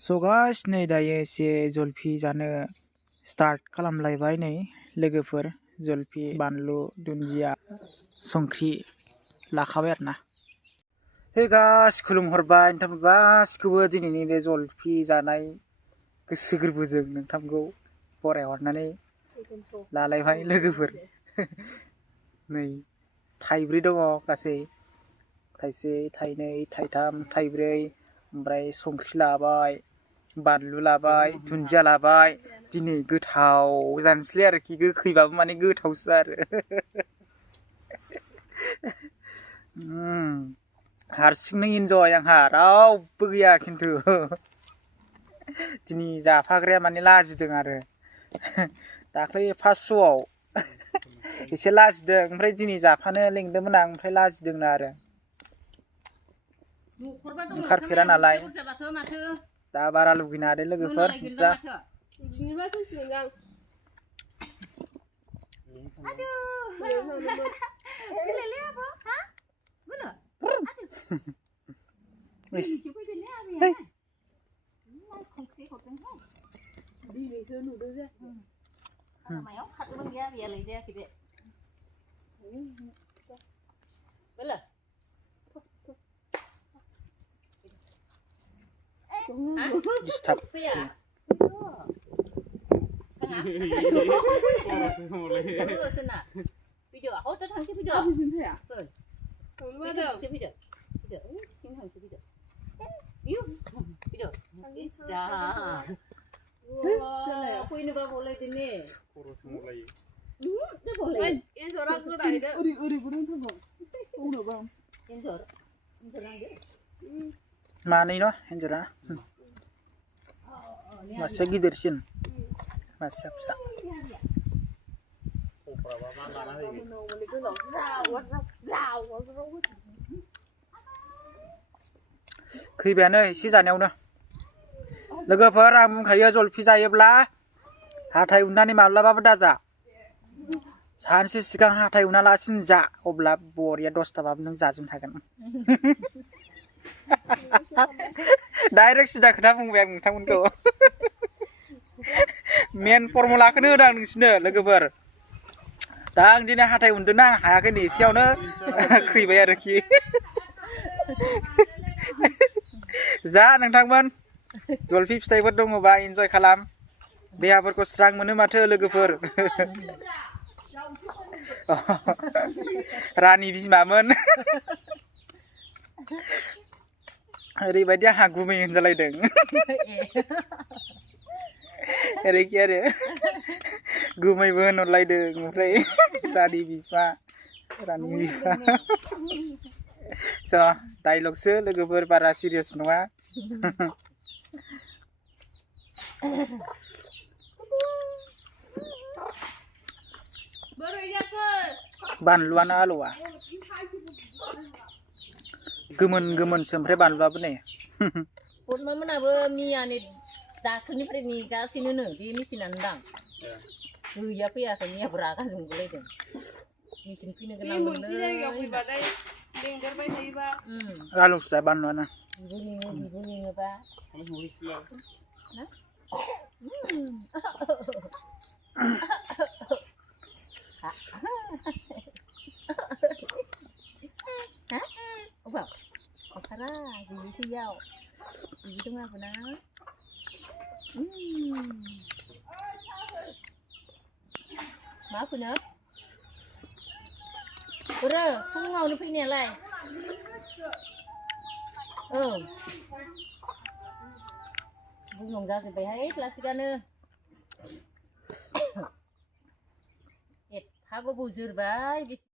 So guys, नै दायो एसे जलफि जानो स्टार्ट खालामलायबाय नै लोगोफोर जलफि बानलु दुन्दिया संख्रि लाखाबाय आरोना। हे गाइस खुलुमहरबाय नोंथां गासिखौबो दिनैनि बे जलफि जानाय गोसो गोरबोजों नोंथांखौ बरायहरनानै लालायबाय लोगोफोर। नै थाइब्रै दङ गासै थाइसे थाइनै थाइथाम थाइब्रै ओमफ्राय संख्रि लाबाय बानलु लाबाय दुन्दिया लाबाय दिनै गोथाव जानोसैलै आरोखि गोखैबाबो माने गोथावसो आरो। हारसिंनो इन्जय आंहा रावबो गैया खिन्थु दिनै जाफाग्राया माने लाजिदों आरो। दाख्लै फार्स्ट श'आव एसे लाजिदों ओमफ्राय दिनै जाफानो लेंदोंमोन आं ओमफ्राय लाजिदोंनो आरो ओंखारफेरा नालाय दा बारा लुगैनो हादो लोगोफोर नोंस्रा। Disturb. Mana ini enjora? Masih gidersin, masih apa? Kayaknya sih जानायावनो लोगोफोर आं बुंखायो जलफि जायोब्ला हाथाय उननानै माब्लाबाबो दाजा सानसे सिगां हाथाय उनालासिनो जा अब्ला बरिया 10थाबाबो नों जाजोबनो हागोन। डाइरेक्ट सिदा खोथा बुंबाय आं नोंथांमोनखौ। मेन फर्मुलाखौनो होदों आं नोंसिनो लोगोफोर। दा आं दिनै हाथाय उन्दुनो आं हायाखै नै एसेयावनो खैबाय आरोखि। जा नोंथांमोन जलफि फिथाइफोर दङबा इन्जय खालाम देहाफोरखौ स्रां मोनो माथो लोगोफोर। रानि बिमामोन ओरैबायदि आंहा गुमै होनजालायदों ओरैखि आरो गुमैबो होनहरलायदों ओमफ्राय रानि बिफा स' डाइलगसो लोगोफोर बारा सिरियास नङा। बानलुआनो आलौआ गोमोन गोमोनसो ओमफ्राय बानलुआबो नै। हरमामोनाबो मियानि दाखोनिफ्राय नेगासिनो बे मेचिनानो दां गैया फैयाखै मियाबो रागा जोंलायदों मेचिन फैनो गोनां आलौस्रा बानलुआनो बिबो लिङोबा Okara, gigi siau, gigi tu apa na? Apa na? Ora, kamu ngau ni pergi ni lah. Oh, bunga dah sampai hai plastik kan? Hago bujur bay.